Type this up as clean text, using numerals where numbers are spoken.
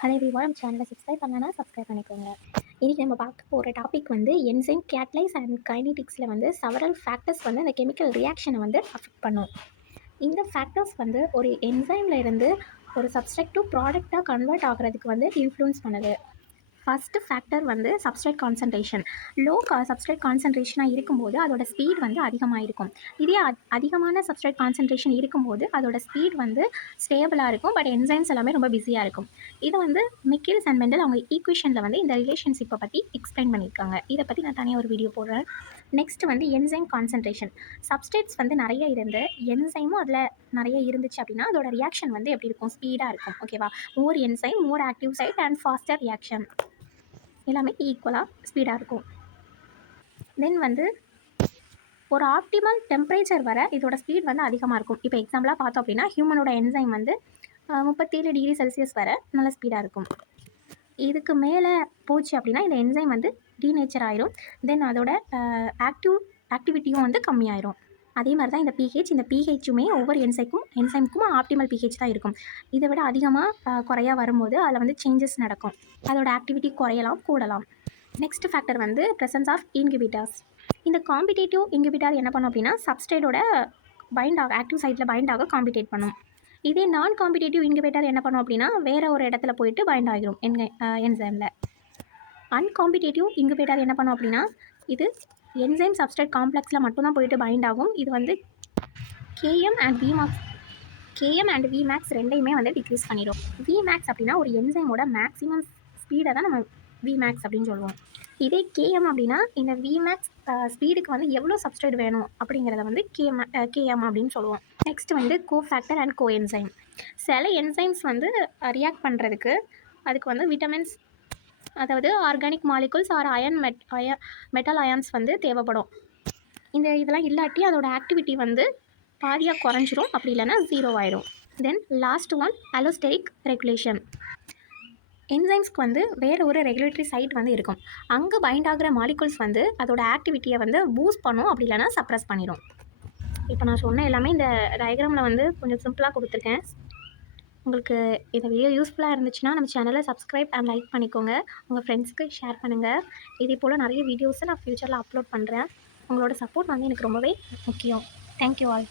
Hello everyone, நம்ம சேனலை subscribe பண்ணலன்னா சப்ஸ்கிரைப் பண்ணிக்கோங்க. இன்றைக்கி நம்ம பார்க்க போகிற டாபிக் வந்து என்சைம் கேட்டலைஸ் அண்ட் கைனடிக்ஸில் வந்து செவரல் ஃபேக்டர்ஸ் வந்து அந்த கெமிக்கல் ரியாக்ஷனை வந்து அஃபெக்ட் பண்ணும். இந்த ஃபேக்டர்ஸ் வந்து ஒரு என்சைமில் இருந்து ஒரு சப்ஸ்ட்ரேட் டு ப்ராடக்டாக கன்வெர்ட் ஆகிறதுக்கு வந்து இன்ஃப்ளூயன்ஸ் பண்ணுது. ஃபஸ்ட்டு ஃபேக்டர் வந்து சப்ஸ்ட்ரேட் கான்சன்ட்ரேஷன். லோ சப்ஸ்ட்ரேட் கான்சன்ட்ரேஷனாக இருக்கும்போது அதோட ஸ்பீட் வந்து அதிகமாக இருக்கும். இதே அதிகமான சப்ஸ்ட்ரேட் கான்சன்ட்ரேஷன் இருக்கும்போது அதோட ஸ்பீட் வந்து ஸ்டேபிளாக இருக்கும். பட் என்சைம்ஸ் எல்லாமே ரொம்ப பிஸியாக இருக்கும். இதை வந்து மிக்கில்ஸ் அண்ட் மெண்டல் அவங்க ஈக்குவேஷனில் வந்து இந்த ரிலேஷன்ஷிப்பை பற்றி எக்ஸ்பிளைன் பண்ணியிருக்காங்க. இதை பற்றி நான் தனியாக ஒரு வீடியோ போடுறேன். நெக்ஸ்ட் வந்து என்சைம் கான்சன்ட்ரேஷன். சப்ஸ்ட்ரேட்ஸ் வந்து நிறைய இருந்து என்சைமும் அதில் நிறைய இருந்துச்சு அப்படின்னா அதோட ரியாக்ஷன் வந்து எப்படி இருக்கும்? ஸ்பீடாக இருக்கும். ஓகேவா? More enzyme, more active site and faster reaction எல்லாமே ஈக்குவலாக ஸ்பீடாக இருக்கும். தென் வந்து ஒரு ஆப்டிமல் டெம்பரேச்சர் வர இதோட ஸ்பீட் வந்து அதிகமாக இருக்கும். இப்போ எக்ஸாம்பிளாக பார்த்தோம் அப்படின்னா ஹியூமனோட என்சைம் வந்து 37 டிகிரி செல்சியஸ் வர நல்ல ஸ்பீடாக இருக்கும். இதுக்கு மேலே போச்சு அப்படின்னா இந்த என்சைம் வந்து டீநேச்சர் ஆயிரும். தென் அதோட ஆக்டிவிட்டியும் வந்து கம்மியாயிரும். அதே மாதிரி தான் இந்த பிஹெச்சுமே ஒவ்வொரு என்சைமுக்கும் ஆப்டிமல் பிஹெச் தான் இருக்கும். இதை விட அதிகமாக குறையா வரும்போது அதில் வந்து சேஞ்சஸ் நடக்கும். அதோட ஆக்டிவிட்டி குறையலாம், கூடலாம். நெக்ஸ்ட் ஃபேக்டர் வந்து ப்ரெசன்ஸ் ஆஃப் இன்ஹிபிட்டார்ஸ். இந்த காம்பிடேட்டிவ் இன்ஹிபிட்டார் என்ன பண்ணும் அப்படின்னா சப்ஸ்ட்ரேட்டோட ஆக்டிவ் சைட்டில் பைண்டாக காம்பிடேட் பண்ணும். இதே நான் காம்பிடேட்டிவ் இன்ஹிபிட்டார் என்ன பண்ணும் அப்படின்னா வேறு ஒரு இடத்துல போயிட்டு பைண்ட் ஆகிரும் என்சைமில். அன்காம்பிடேட்டிவ் இன்ஹிபிட்டார் என்ன பண்ணும் அப்படின்னா இது என்சைம் சப்ஸ்ட்ரேட் காம்ப்ளெக்ஸில் மட்டும்தான் போயிட்டு பைண்ட் ஆகும். இது வந்து கேஎம் அண்ட் விமேக்ஸ் ரெண்டையுமே வந்து டிக்ரீஸ் பண்ணிடும். விமேக்ஸ் அப்படின்னா ஒரு என்சைமோட மேக்ஸிமம் ஸ்பீடை தான் நம்ம விமேக்ஸ் அப்படின்னு சொல்லுவோம். இதே கேஎம் அப்படின்னா இந்த விமேக்ஸ் ஸ்பீடுக்கு வந்து எவ்வளோ சப்ஸ்ட்ரேட் வேணும் அப்படிங்கிறத வந்து கேஎம் அப்படின்னு சொல்லுவோம். நெக்ஸ்ட் வந்து கோஃபேக்டர் அண்ட் கோஎன்சைம். சில என்சைம்ஸ் வந்து ரியாக்ட் பண்ணுறதுக்கு அதுக்கு வந்து விட்டமின்ஸ், அதாவது organic molecules or metal ions வந்து தேவைப்படும். இதெல்லாம் இல்லாட்டி அதோட ஆக்டிவிட்டி வந்து பாதியாக குறைஞ்சிரும், அப்படி இல்லைன்னா 0 ஆயிடும். Then last one allosteric regulation. என்சைம்ஸ்க்கு வந்து வேறு ஒரு ரெகுலேட்டரி சைட் வந்து இருக்கும். அங்கே பைண்ட் ஆகிற மாலிகுல்ஸ் வந்து அதோட ஆக்டிவிட்டியை வந்து பூஸ்ட் பண்ணும், அப்படி இல்லைனா சப்ரஸ் பண்ணிடும். இப்போ நான் சொன்ன எல்லாமே இந்த டயக்ராமில் வந்து கொஞ்சம் சிம்பிளாக கொடுத்துருக்கேன். உங்களுக்கு இந்த வீடியோ யூஸ்ஃபுல்லாக இருந்துச்சுன்னா நம்ம சேனலை சப்ஸ்கிரைப் அண்ட் லைக் பண்ணிக்கோங்க. உங்கள் ஃப்ரெண்ட்ஸ்க்கு ஷேர் பண்ணுங்கள். இதே போல் நிறைய வீடியோஸை நான் ஃப்யூச்சரில் அப்லோட் பண்ணுறேன். உங்களோட சப்போர்ட் வந்து எனக்கு ரொம்பவே முக்கியம். Thank you all.